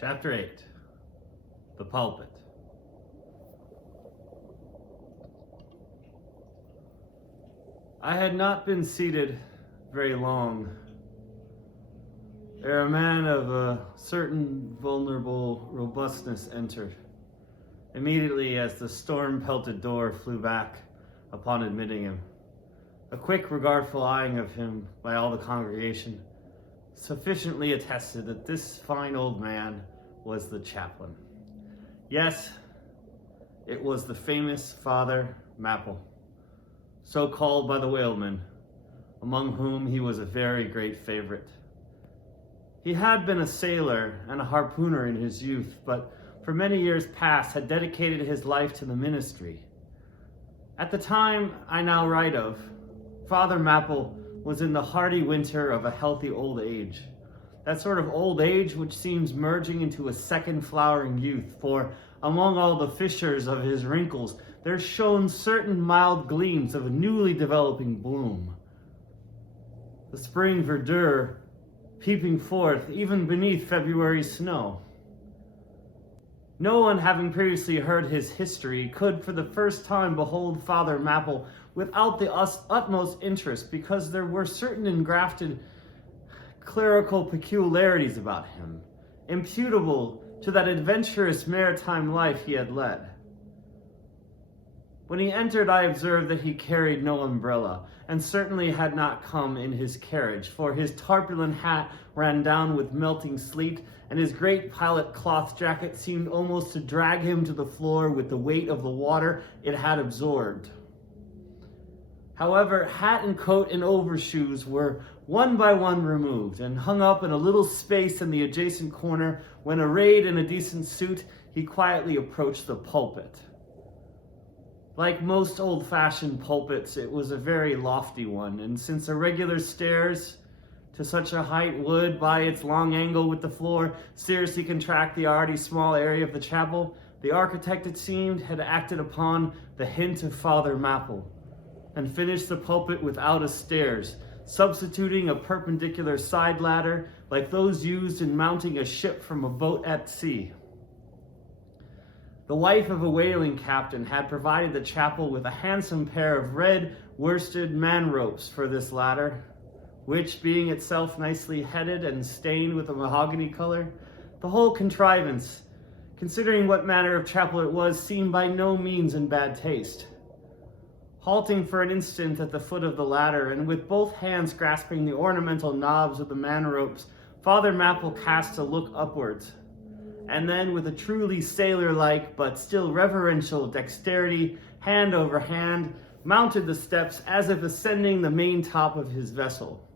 Chapter 8. The Pulpit. I had not been seated very long ere a man of a certain vulnerable robustness entered. Immediately as the storm-pelted door flew back upon admitting him, a quick, regardful eyeing of him by all the congregation sufficiently attested that this fine old man was the chaplain. Yes, it was the famous Father Mapple, so called by the whalemen, among whom he was a very great favorite. He had been a sailor and a harpooner in his youth, but for many years past had dedicated his life to the ministry. At the time I now write of, Father Mapple was in the hardy winter of a healthy old age. That sort of old age which seems merging into a second flowering youth, for among all the fissures of his wrinkles there shone certain mild gleams of a newly developing bloom. The spring verdure peeping forth even beneath February's snow. No one having previously heard his history could for the first time behold Father Mapple without the utmost interest, because there were certain engrafted clerical peculiarities about him, imputable to that adventurous maritime life he had led. When he entered, I observed that he carried no umbrella, and certainly had not come in his carriage, for his tarpaulin hat ran down with melting sleet, and his great pilot cloth jacket seemed almost to drag him to the floor with the weight of the water it had absorbed. However, hat and coat and overshoes were one by one removed and hung up in a little space in the adjacent corner when, arrayed in a decent suit, he quietly approached the pulpit. Like most old-fashioned pulpits, it was a very lofty one, and since irregular stairs to such a height would, by its long angle with the floor, seriously contract the already small area of the chapel, the architect, it seemed, had acted upon the hint of Father Mapple, and finished the pulpit without a stairs, substituting a perpendicular side ladder like those used in mounting a ship from a boat at sea. The wife of a whaling captain had provided the chapel with a handsome pair of red worsted man ropes for this ladder, which, being itself nicely headed and stained with a mahogany color, the whole contrivance, considering what manner of chapel it was, seemed by no means in bad taste. Halting for an instant at the foot of the ladder, and with both hands grasping the ornamental knobs of the man ropes, Father Mapple cast a look upwards, and then, with a truly sailor-like but still reverential dexterity, hand over hand, mounted the steps as if ascending the main top of his vessel.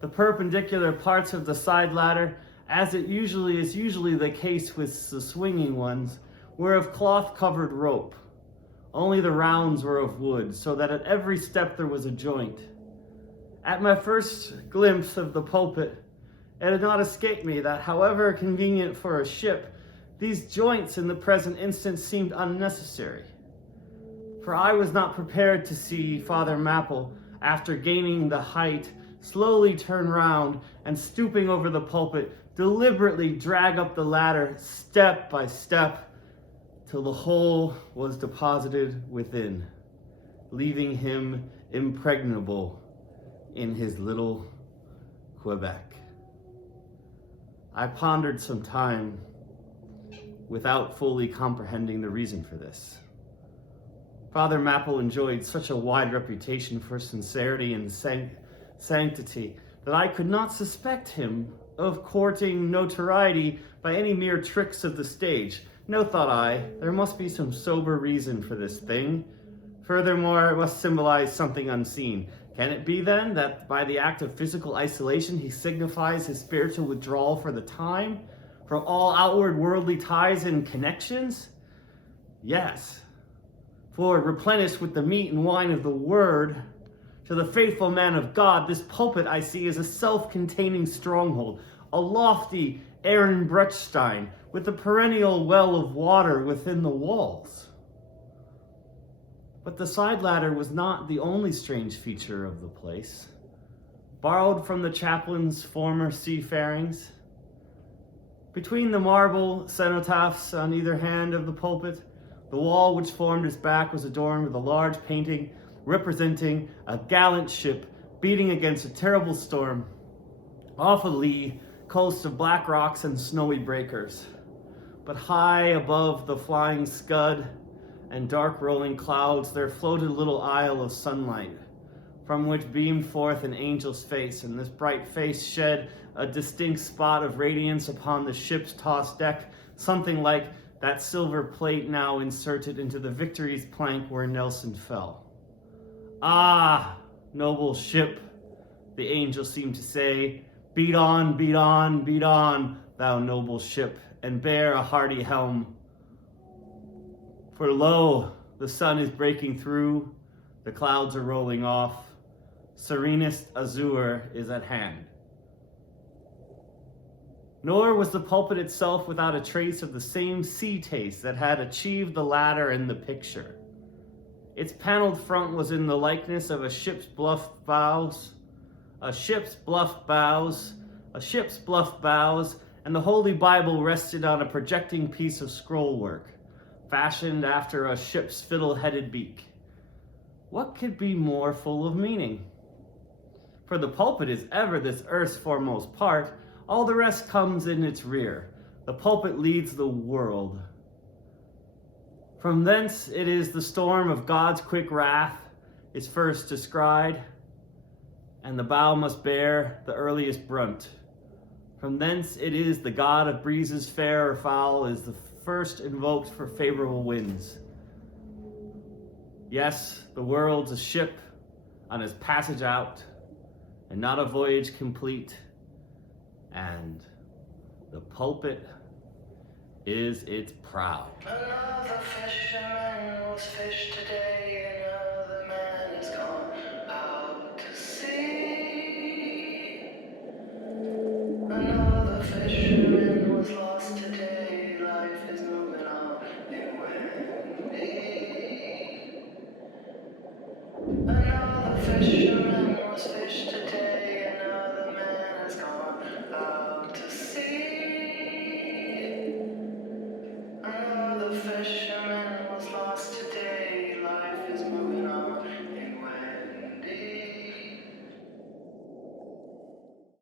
The perpendicular parts of the side ladder, as it is usually the case with the swinging ones, were of cloth-covered rope. Only the rounds were of wood, so that at every step there was a joint. At my first glimpse of the pulpit, it had not escaped me that, however convenient for a ship, these joints in the present instance seemed unnecessary. For I was not prepared to see Father Mapple, after gaining the height, slowly turn round and, stooping over the pulpit, deliberately drag up the ladder step by step till the whole was deposited within, leaving him impregnable in his little Quebec. I pondered some time without fully comprehending the reason for this. Father Mapple enjoyed such a wide reputation for sincerity and sanctity that I could not suspect him of courting notoriety by any mere tricks of the stage. No, thought I, there must be some sober reason for this thing. Furthermore, it must symbolize something unseen. Can it be, then, that by the act of physical isolation he signifies his spiritual withdrawal for the time from all outward worldly ties and connections? Yes, for replenished with the meat and wine of the Word, to the faithful man of God, this pulpit, I see, is a self-containing stronghold, a lofty Ehrenbrechtstein with a perennial well of water within the walls. But the side ladder was not the only strange feature of the place. Borrowed from the chaplain's former seafarings, Between the marble cenotaphs on either hand of the pulpit, the wall which formed its back was adorned with a large painting representing a gallant ship beating against a terrible storm off a lee coast of black rocks and snowy breakers. But high above the flying scud and dark rolling clouds there floated a little isle of sunlight, from which beamed forth an angel's face, and this bright face shed a distinct spot of radiance upon the ship's tossed deck, something like that silver plate now inserted into the Victory's plank where Nelson fell. "Ah, noble ship," the angel seemed to say, "beat on, beat on, beat on, thou noble ship, and bear a hardy helm. For lo, the sun is breaking through, the clouds are rolling off, serenest azure is at hand." Nor was the pulpit itself without a trace of the same sea taste that had achieved the latter in the picture. Its paneled front was in the likeness of a ship's bluff bows, and the Holy Bible rested on a projecting piece of scrollwork, fashioned after a ship's fiddle-headed beak. What could be more full of meaning? For the pulpit is ever this earth's foremost part, all the rest comes in its rear. The pulpit leads the world. From thence it is the storm of God's quick wrath is first descried, and the bow must bear the earliest brunt. From thence it is the God of breezes fair or foul is the first invoked for favorable winds. Yes, the world's a ship on its passage out, and not a voyage complete, and the pulpit is its prow. Another fisherman was fished today